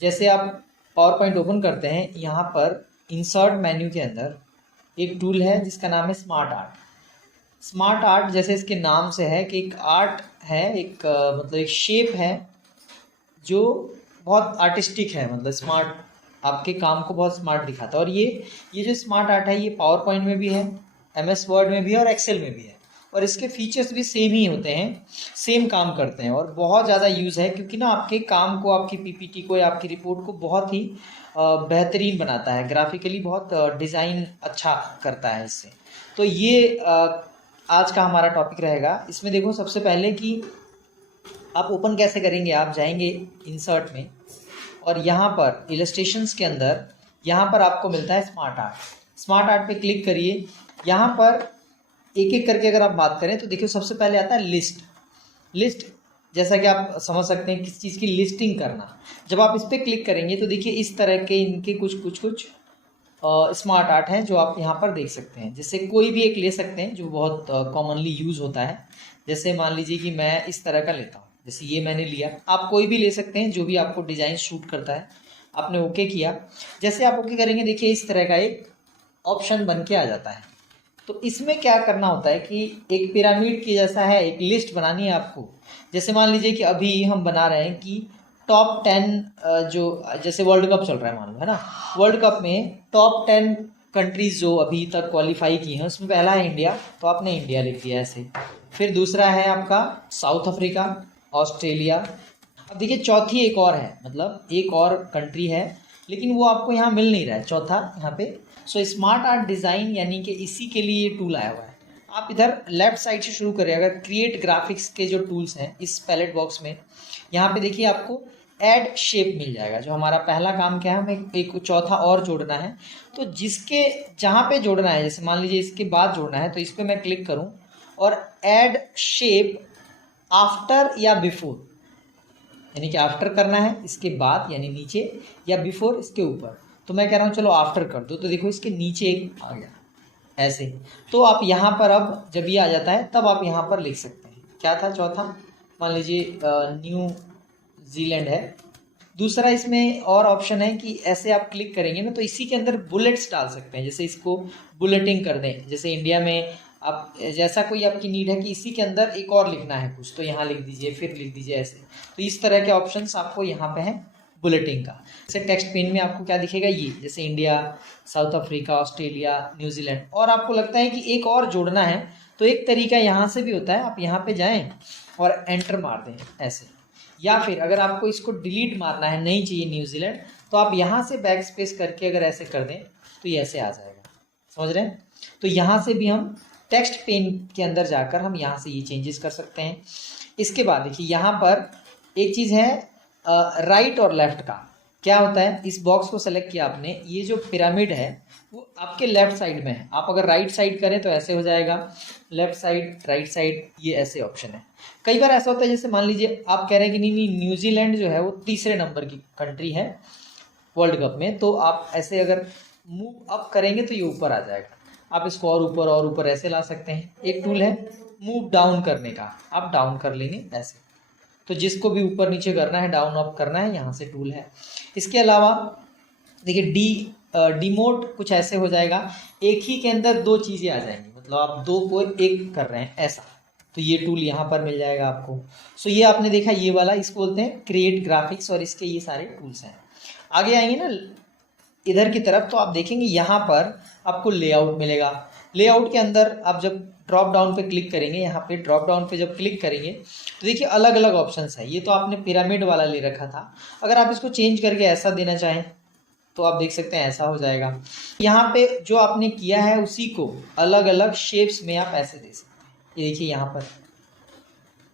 जैसे आप power point open करते हैं, यहाँ पर इंसर्ट मेन्यू के अंदर एक टूल है जिसका नाम है स्मार्ट आर्ट। स्मार्ट आर्ट जैसे इसके नाम से है कि एक आर्ट है, एक मतलब एक शेप है जो बहुत आर्टिस्टिक है, मतलब स्मार्ट, आपके काम को बहुत स्मार्ट दिखाता है। और ये जो स्मार्ट आर्ट है ये पावर पॉइंट में भी है, MS वर्ड में भी है और एक्सेल में भी है, और इसके फीचर्स भी सेम ही होते हैं, सेम काम करते हैं और बहुत ज़्यादा यूज़ है, क्योंकि ना आपके काम को, आपकी PPT को या आपकी रिपोर्ट को बहुत ही बेहतरीन बनाता है, ग्राफिकली बहुत डिज़ाइन अच्छा करता है इससे। तो ये आज का हमारा टॉपिक रहेगा। इसमें देखो सबसे पहले कि आप ओपन कैसे करेंगे। आप जाएंगे इंसर्ट में और यहाँ पर इलस्ट्रेशंस के अंदर यहाँ पर आपको मिलता है स्मार्ट आर्ट। स्मार्ट आर्ट पे क्लिक करिए। यहाँ पर एक एक करके अगर आप बात करें तो देखिए सबसे पहले आता है लिस्ट। जैसा कि आप समझ सकते हैं किस चीज़ की लिस्टिंग करना। जब आप इस पर क्लिक करेंगे तो देखिए इस तरह के इनके कुछ स्मार्ट आर्ट हैं जो आप यहाँ पर देख सकते हैं। जैसे कोई भी एक ले सकते हैं जो बहुत कॉमनली यूज़ होता है। जैसे मान लीजिए कि मैं इस तरह का लेता हूँ, जैसे ये मैंने लिया। आप कोई भी ले सकते हैं जो भी आपको डिज़ाइन सूट करता है। आपने ओके किया। जैसे आप ओके करेंगे देखिए इस तरह का एक ऑप्शन बन के आ जाता है। तो इसमें क्या करना होता है कि एक पिरामिड की जैसा है, एक लिस्ट बनानी है आपको। जैसे मान लीजिए कि अभी हम बना रहे हैं कि टॉप 10 जो जैसे वर्ल्ड कप चल रहा है मान लो, है ना। वर्ल्ड कप में टॉप 10 कंट्रीज़ जो अभी तक क्वालिफाई की हैं उसमें पहला है इंडिया, तो आपने इंडिया लिख दिया ऐसे। फिर दूसरा है आपका साउथ अफ्रीका, ऑस्ट्रेलिया। अब देखिए चौथी एक और है, मतलब एक और कंट्री है लेकिन वो आपको यहाँ मिल नहीं रहा है, चौथा यहाँ पे। सो स्मार्ट आर्ट डिज़ाइन यानी कि इसी के लिए ये टूल आया हुआ है। आप इधर लेफ्ट साइड से शुरू करें। अगर क्रिएट ग्राफिक्स के जो टूल्स हैं इस पैलेट बॉक्स में, यहाँ पे देखिए आपको ऐड शेप मिल जाएगा। जो हमारा पहला काम क्या है, हमें एक चौथा और जोड़ना है। तो जिसके जहाँ पे जोड़ना है, जैसे मान लीजिए इसके बाद जोड़ना है तो इस पर मैं क्लिक करूँ और ऐड शेप आफ्टर या बिफोर, यानी कि आफ्टर करना है इसके बाद यानी नीचे, या बिफोर इसके ऊपर। तो मैं कह रहा हूँ चलो आफ्टर कर दो, तो देखो इसके नीचे एक आ गया ऐसे। तो आप यहाँ पर अब जब ये आ जाता है तब आप यहाँ पर लिख सकते हैं। क्या था चौथा, मान लीजिए न्यू जीलैंड है। दूसरा इसमें और ऑप्शन है कि ऐसे आप क्लिक करेंगे ना तो इसी के अंदर बुलेट्स डाल सकते हैं। जैसे इसको बुलेटिंग कर दें, जैसे इंडिया में आप जैसा कोई आपकी नीड है कि इसी के अंदर एक और लिखना है कुछ, तो यहाँ लिख दीजिए, फिर लिख दीजिए ऐसे। तो इस तरह के ऑप्शंस आपको यहाँ पे हैं बुलेटिंग का। जैसे टेक्स्ट पेन में आपको क्या दिखेगा, ये जैसे India, south Africa, Australia, New Zealand. और आपको लगता है कि एक और जोड़ना है तो एक तरीका यहाँ से भी होता है। आप यहाँ पे जाएँ और एंटर मार दें ऐसे, या फिर अगर आपको इसको डिलीट मारना है, नहीं चाहिए न्यूजीलैंड, तो आप यहाँ से बैक स्पेस करके अगर ऐसे कर दें तो ये ऐसे आ जाएगा। समझ रहे हैं। तो यहाँ से भी हम टेक्स्ट पेन के अंदर जाकर हम यहाँ से ये चेंजेस कर सकते हैं। इसके बाद देखिए यहाँ पर एक चीज़ है राइट और लेफ्ट का। क्या होता है, इस बॉक्स को सेलेक्ट किया आपने, ये जो पिरामिड है वो आपके लेफ्ट साइड में है। आप अगर राइट साइड करें तो ऐसे हो जाएगा, लेफ्ट साइड, राइट साइड, ये ऐसे ऑप्शन है। कई बार ऐसा होता है जैसे मान लीजिए आप कह रहे हैं कि नहीं न्यूजीलैंड जो है वो तीसरे नंबर की कंट्री है वर्ल्ड कप में, तो आप ऐसे अगर मूव अप करेंगे तो ये ऊपर आ जाएगा। आप इसको और ऊपर ऐसे ला सकते हैं। एक टूल है मूव डाउन करने का, आप डाउन कर लेंगे ऐसे। तो जिसको भी ऊपर नीचे करना है, डाउन अप करना है, यहाँ से टूल है। इसके अलावा देखिए डिमोट कुछ ऐसे हो जाएगा, एक ही के अंदर दो चीज़ें आ जाएंगी, मतलब आप दो को एक कर रहे हैं ऐसा। तो ये टूल यहाँ पर मिल जाएगा आपको। सो ये आपने देखा, ये वाला इसको बोलते हैं क्रिएट ग्राफिक्स, और इसके ये सारे टूल्स हैं। आगे आएंगे ना इधर की तरफ तो आप देखेंगे यहाँ पर आपको लेआउट मिलेगा। लेआउट के अंदर आप जब ड्रॉप डाउन पे क्लिक करेंगे, यहाँ पे ड्रॉप डाउन पे जब क्लिक करेंगे तो देखिए अलग अलग ऑप्शंस हैं। ये तो आपने पिरामिड वाला ले रखा था, अगर आप इसको चेंज करके ऐसा देना चाहें तो आप देख सकते हैं ऐसा हो जाएगा। यहाँ पे जो आपने किया है उसी को अलग अलग शेप्स में आप ऐसे दे सकते हैं। ये देखिए यहाँ पर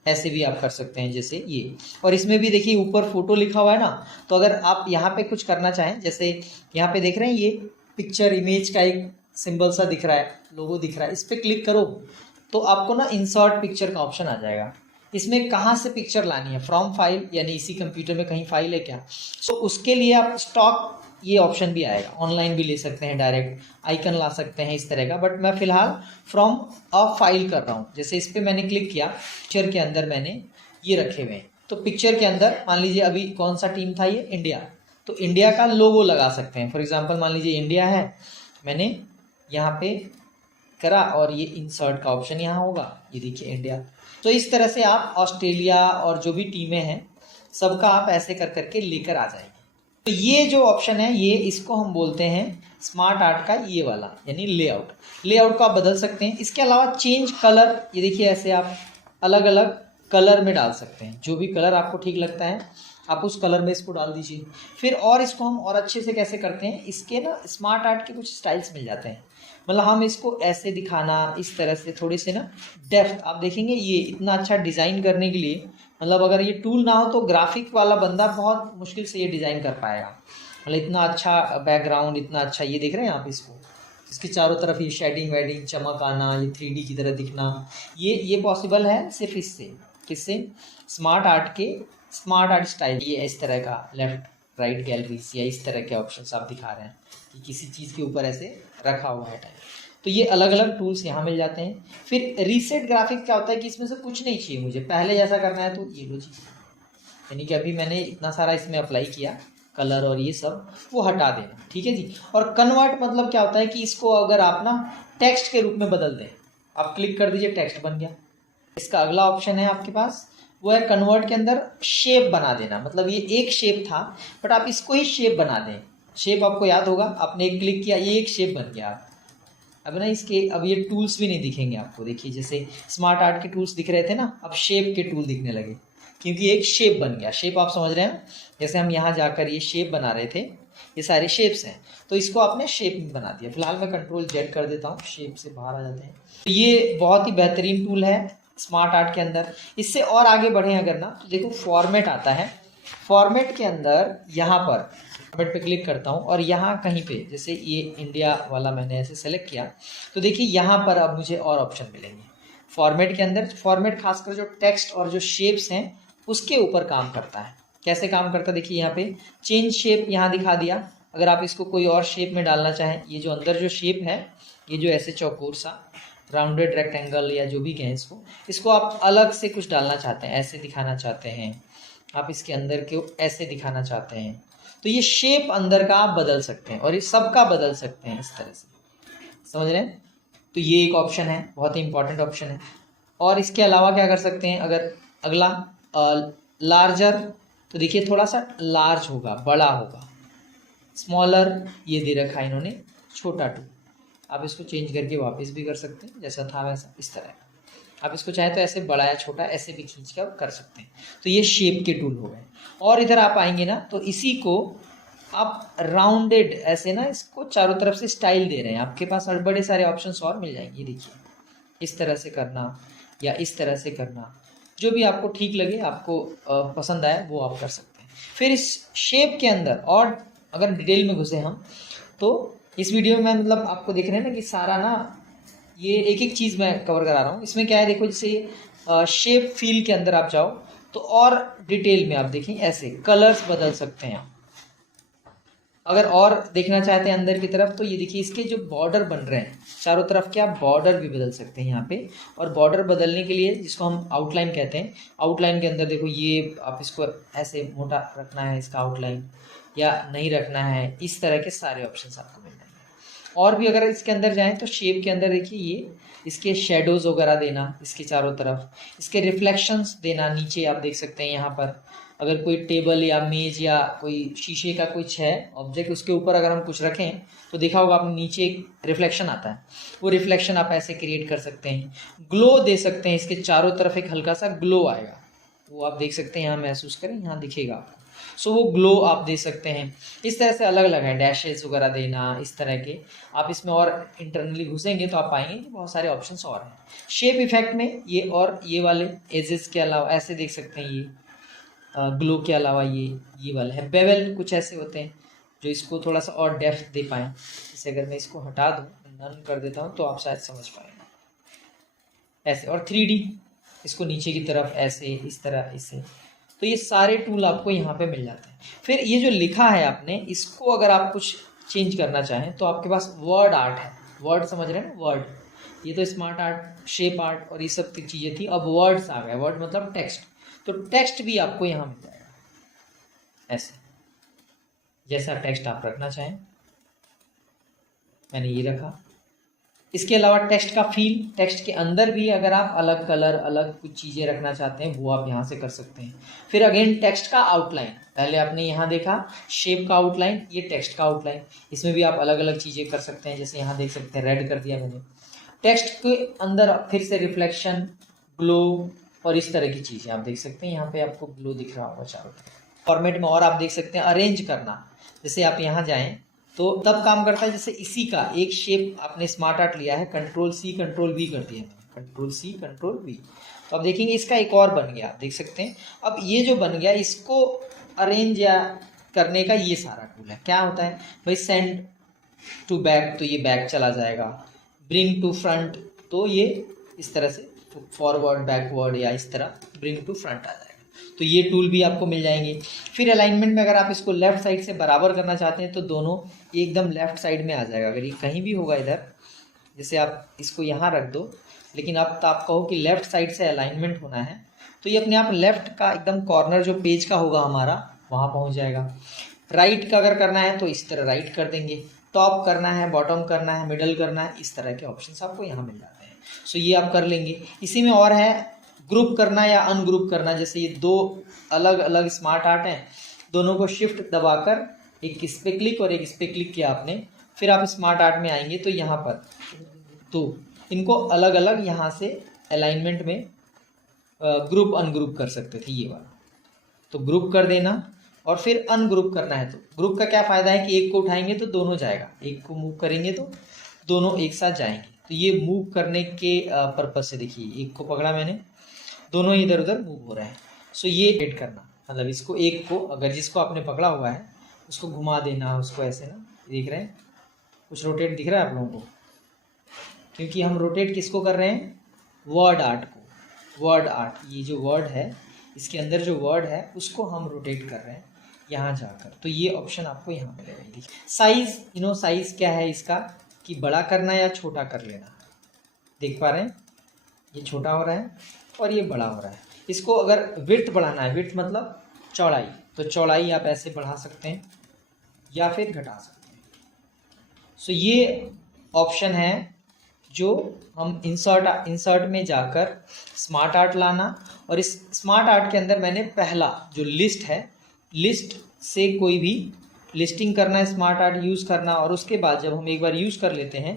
ऐसे भी आप कर सकते हैं जैसे ये। और इसमें भी देखिए ऊपर फोटो लिखा हुआ है ना, तो अगर आप यहाँ पे कुछ करना चाहें, जैसे यहाँ पे देख रहे हैं ये पिक्चर इमेज का एक सिंबल सा दिख रहा है, लोगो दिख रहा है, इस पर क्लिक करो तो आपको ना इंसर्ट पिक्चर का ऑप्शन आ जाएगा। इसमें कहाँ से पिक्चर लानी है, फ्रॉम फाइल, यानी इसी कंप्यूटर में कहीं फाइल है क्या, सो उसके लिए आप स्टॉक ये ऑप्शन भी आएगा। ऑनलाइन भी ले सकते हैं, डायरेक्ट आइकन ला सकते हैं इस तरह का, बट मैं फिलहाल फ्रॉम अ फाइल कर रहा हूँ। जैसे इस पर मैंने क्लिक किया, पिक्चर के अंदर मैंने ये रखे हुए हैं, तो पिक्चर के अंदर मान लीजिए अभी कौन सा टीम था, ये इंडिया, तो इंडिया का लोगो लगा सकते हैं। फॉर एग्जांपल मान लीजिए इंडिया है, मैंने यहाँ पे करा और ये इंसर्ट का ऑप्शन यहाँ होगा, ये देखिए इंडिया। तो इस तरह से आप ऑस्ट्रेलिया और जो भी टीमें हैं सबका आप ऐसे कर करके लेकर आ जाएंगे। तो ये जो ऑप्शन है ये इसको हम बोलते हैं स्मार्ट आर्ट का ये वाला, यानी लेआउट। लेआउट को आप बदल सकते हैं। इसके अलावा चेंज कलर, ये देखिए ऐसे आप अलग अलग कलर में डाल सकते हैं। जो भी कलर आपको ठीक लगता है आप उस कलर में इसको डाल दीजिए। फिर और इसको हम और अच्छे से कैसे करते हैं, इसके ना स्मार्ट आर्ट के कुछ स्टाइल्स मिल जाते हैं। मतलब हम इसको ऐसे दिखाना, इस तरह से थोड़ी से ना डेप्थ, आप देखेंगे ये इतना अच्छा डिज़ाइन करने के लिए, मतलब अगर ये टूल ना हो तो ग्राफिक वाला बंदा बहुत मुश्किल से ये डिज़ाइन कर पाएगा। मतलब इतना अच्छा बैकग्राउंड, इतना अच्छा, ये देख रहे हैं आप इसको, इसके चारों तरफ ये शेडिंग वेडिंग चमक आना, ये 3D की तरह दिखना, ये पॉसिबल है सिर्फ इससे। किससे? स्मार्ट आर्ट के स्मार्ट आर्ट स्टाइल। ये इस तरह का लेफ्ट राइट गैलरीज या इस तरह के ऑप्शंस आप दिखा रहे हैं कि किसी चीज़ के ऊपर ऐसे रखा हुआ है टाइप। तो ये अलग अलग टूल्स यहाँ मिल जाते हैं। फिर रीसेट ग्राफिक क्या होता है कि इसमें से कुछ नहीं चाहिए मुझे, पहले जैसा करना है तो ये लो चीज़, यानी कि अभी मैंने इतना सारा इसमें अप्लाई किया कलर और ये सब, वो हटा देना, ठीक है जी। और कन्वर्ट मतलब क्या होता है कि इसको अगर आप ना टेक्स्ट के रूप में बदल दें, आप क्लिक कर दीजिए, टेक्स्ट बन गया। इसका अगला ऑप्शन है आपके पास, वो है कन्वर्ट के अंदर शेप बना देना। मतलब ये एक शेप था बट आप इसको ही शेप बना दें। शेप आपको याद होगा, आपने एक क्लिक किया, ये एक शेप बन गया। अब ना इसके अब ये टूल्स भी नहीं दिखेंगे आपको, देखिए जैसे स्मार्ट आर्ट के टूल्स दिख रहे थे ना, अब शेप के टूल दिखने लगे, क्योंकि एक शेप बन गया। शेप आप समझ रहे हैं, जैसे हम यहाँ जाकर ये शेप बना रहे थे, ये सारे शेप्स हैं, तो इसको आपने शेप में बना दिया। फिलहाल मैं कंट्रोल जेड कर देता हूँ, शेप से बाहर आ जाते हैं। तो ये बहुत ही बेहतरीन टूल है स्मार्ट आर्ट के अंदर। इससे और आगे बढ़ें अगर ना, तो देखो फॉर्मेट आता है। फॉर्मेट के अंदर यहाँ पर फॉर्मेट पे क्लिक करता हूँ और यहाँ कहीं पे, जैसे ये इंडिया वाला मैंने ऐसे सेलेक्ट किया, तो देखिए यहाँ पर अब मुझे और ऑप्शन मिलेंगे फॉर्मेट के अंदर। फॉर्मेट खासकर जो टेक्स्ट और जो शेप्स हैं उसके ऊपर काम करता है। कैसे काम करता है देखिए, यहाँ पे चेंज शेप यहाँ दिखा दिया। अगर आप इसको कोई और शेप में डालना चाहें, ये जो अंदर जो शेप है, ये जो ऐसे चौकोर सा राउंडेड रेक्टेंगल या जो भी कहें इसको आप अलग से कुछ डालना चाहते हैं, ऐसे दिखाना चाहते हैं आप, इसके अंदर के ऐसे दिखाना चाहते हैं, तो ये शेप अंदर का आप बदल सकते हैं और ये सबका बदल सकते हैं इस तरह से, समझ रहे हैं। तो ये एक ऑप्शन है, बहुत ही इंपॉर्टेंट ऑप्शन है। और इसके अलावा क्या कर सकते हैं, अगर अगला लार्जर, तो देखिए थोड़ा सा लार्ज होगा, बड़ा होगा। स्मॉलर ये दे रखा है इन्होंने, छोटा टू, आप इसको चेंज करके वापस भी कर सकते हैं, जैसा था वैसा इस तरह। आप इसको चाहे तो ऐसे बड़ा या छोटा ऐसे भी खींच के आप कर सकते हैं। तो ये शेप के टूल हो गए। और इधर आप आएंगे ना, तो इसी को आप राउंडेड ऐसे ना, इसको चारों तरफ से स्टाइल दे रहे हैं, आपके पास बड़े सारे ऑप्शंस और मिल जाएंगे। देखिए इस तरह से करना या इस तरह से करना, जो भी आपको ठीक लगे, आपको पसंद आए वो आप कर सकते हैं। फिर इस शेप के अंदर और अगर डिटेल में घुसे हम, तो इस वीडियो में मतलब आपको देख रहे हैं ना कि सारा ना ये एक एक चीज़ मैं कवर करा रहा हूँ। इसमें क्या है देखो, जैसे शेप फील के अंदर आप जाओ तो और डिटेल में आप देखें, ऐसे कलर्स बदल सकते हैं। अगर और देखना चाहते हैं अंदर की तरफ, तो ये देखिए इसके जो बॉर्डर बन रहे हैं चारों तरफ के, आप बॉर्डर भी बदल सकते हैं यहाँ पे। और बॉर्डर बदलने के लिए, जिसको हम आउटलाइन कहते हैं, आउटलाइन के अंदर देखो ये आप इसको ऐसे मोटा रखना है इसका आउटलाइन, या नहीं रखना है, इस तरह के सारे ऑप्शंस आपको मिल जाएंगे। और भी अगर इसके अंदर जाएं तो शेप के अंदर देखिए ये इसके शेडोज़ वगैरह देना, इसके चारों तरफ इसके रिफ्लेक्शंस देना, नीचे आप देख सकते हैं यहाँ पर अगर कोई टेबल या मेज या कोई शीशे का कुछ है ऑब्जेक्ट, उसके ऊपर अगर हम कुछ रखें तो देखा होगा आपने नीचे एक रिफ्लेक्शन आता है, वो रिफ्लेक्शन आप ऐसे क्रिएट कर सकते हैं। ग्लो दे सकते हैं, इसके चारों तरफ एक हल्का सा ग्लो आएगा, वो आप देख सकते हैं, यहाँ महसूस करें, यहाँ दिखेगा आपको। सो वो ग्लो आप दे सकते हैं। इस तरह से अलग अलग है, डैशेस वगैरह देना, इस तरह के आप इसमें और इंटरनली घुसेंगे तो आप पाएंगे कि बहुत सारे ऑप्शंस और हैं। शेप इफेक्ट में ये और ये वाले एजेस के अलावा ऐसे देख सकते हैं, ये ग्लो के अलावा ये वाला है। बेवल कुछ ऐसे होते हैं जो इसको थोड़ा सा और डेप्थ दे पाएँ। जैसे अगर मैं इसको हटा दूँ, नन कर देता हूँ, तो आप शायद समझ पाएंगे ऐसे। और 3D इसको नीचे की तरफ ऐसे, इस तरह, इससे। तो ये सारे टूल आपको यहाँ पे मिल जाते हैं। फिर ये जो लिखा है आपने, इसको अगर आप कुछ चेंज करना चाहें तो आपके पास वर्ड आर्ट है। वर्ड समझ रहे हैं ना, वर्ड, ये तो स्मार्ट आर्ट, शेप आर्ट और ये सब की चीज़ें थी, अब वर्ड्स आ गए। वर्ड मतलब टेक्स्ट, तो टेक्स्ट भी आपको यहाँ मिल जाएगा ऐसे। जैसा टेक्स्ट आप रखना चाहें। मैंने ये रखा। इसके अलावा टेक्स्ट का फील, टेक्स्ट के अंदर भी अगर आप अलग कलर, अलग कुछ चीज़ें रखना चाहते हैं वो आप यहाँ से कर सकते हैं। फिर अगेन टेक्स्ट का आउटलाइन, पहले आपने यहाँ देखा शेप का आउटलाइन, ये टेक्स्ट का आउटलाइन, इसमें भी आप अलग अलग चीज़ें कर सकते हैं। जैसे यहाँ देख सकते हैं रेड कर दिया मैंने। टेक्स्ट के अंदर फिर से रिफ्लेक्शन, ग्लो और इस तरह की चीज़ें आप देख सकते हैं। यहाँ पे आपको ग्लो दिख रहा होगा चारों तरफ। फॉर्मेट में और आप देख सकते हैं अरेंज करना, जैसे आप यहाँ जाएं तो तब काम करता है जैसे इसी का एक शेप आपने स्मार्ट आर्ट लिया है, कंट्रोल सी कंट्रोल वी कर दिया मैंने, कंट्रोल सी कंट्रोल वी, तो आप देखेंगे इसका एक और बन गया, आप देख सकते हैं। अब ये जो बन गया इसको अरेंज या करने का ये सारा टूल है। क्या होता है भाई, सेंड टू बैक तो ये बैक चला जाएगा, ब्रिंग टू फ्रंट तो ये इस तरह से फॉरवर्ड बैकवर्ड या इस तरह ब्रिंग टू फ्रंट आ जाएगा, तो ये टूल भी आपको मिल जाएंगे। फिर अलाइनमेंट में अगर आप इसको लेफ्ट साइड से बराबर करना चाहते हैं तो दोनों एकदम लेफ्ट साइड में आ जाएगा। अगर ये कहीं भी होगा इधर, जैसे आप इसको यहाँ रख दो, लेकिन अब तो आप कहो कि लेफ्ट साइड से अलाइनमेंट होना है तो ये अपने आप लेफ्ट का एकदम कॉर्नर जो पेज का होगा हमारा वहाँ पहुँच जाएगा। राइट का अगर करना है तो इस तरह राइट कर देंगे, टॉप करना है, बॉटम करना है, मिडल करना है, इस तरह के ऑप्शंस आपको यहाँ मिल जाते हैं। सो ये आप कर लेंगे। इसी में और है ग्रुप करना या अनग्रुप करना, जैसे ये दो अलग अलग स्मार्ट आर्ट हैं, दोनों को शिफ्ट दबाकर एक इस पे क्लिक और एक इस पे क्लिक किया आपने, फिर आप स्मार्ट आर्ट में आएंगे तो यहाँ पर तो इनको अलग अलग यहाँ से अलाइनमेंट में ग्रुप अनग्रुप कर सकते थे ये वाला, तो ग्रुप कर देना और फिर अनग्रुप करना है। तो ग्रुप का क्या फ़ायदा है कि एक को उठाएंगे तो दोनों जाएगा, एक को मूव करेंगे तो दोनों एक साथ जाएंगे। तो ये मूव करने के पर्पज़ से देखिए, एक को पकड़ा मैंने, दोनों इधर उधर मूव हो रहे हैं। सो ये रोटेट करना, मतलब इसको एक को अगर जिसको आपने पकड़ा हुआ है उसको घुमा देना, उसको ऐसे ना, देख रहे हैं कुछ रोटेट दिख रहा है आप लोगों को, क्योंकि हम रोटेट किसको कर रहे हैं, वर्ड आर्ट को। वर्ड आर्ट, ये जो वर्ड है इसके अंदर जो वर्ड है उसको हम रोटेट कर रहे हैं यहाँ जाकर, तो ये ऑप्शन आपको यहाँ मिलेगा। साइज़, साइज़ क्या है इसका कि बड़ा करना या छोटा कर लेना, देख पा रहे हैं ये छोटा हो रहा है और ये बड़ा हो रहा है। इसको अगर विड्थ बढ़ाना है, विड्थ मतलब चौड़ाई, तो चौड़ाई आप ऐसे बढ़ा सकते हैं या फिर घटा सकते हैं। सो ये ऑप्शन है जो हम इंसर्ट में जाकर स्मार्ट आर्ट लाना, और इस स्मार्ट आर्ट के अंदर मैंने पहला जो लिस्ट है, लिस्ट से कोई भी लिस्टिंग करना है, स्मार्ट आर्ट यूज़ करना, और उसके बाद जब हम एक बार यूज़ कर लेते हैं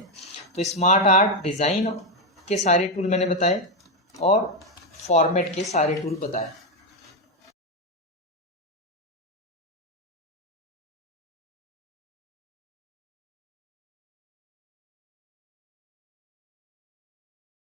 तो स्मार्ट आर्ट डिज़ाइन के सारे टूल मैंने बताए और फॉर्मेट के सारे टूल बताए।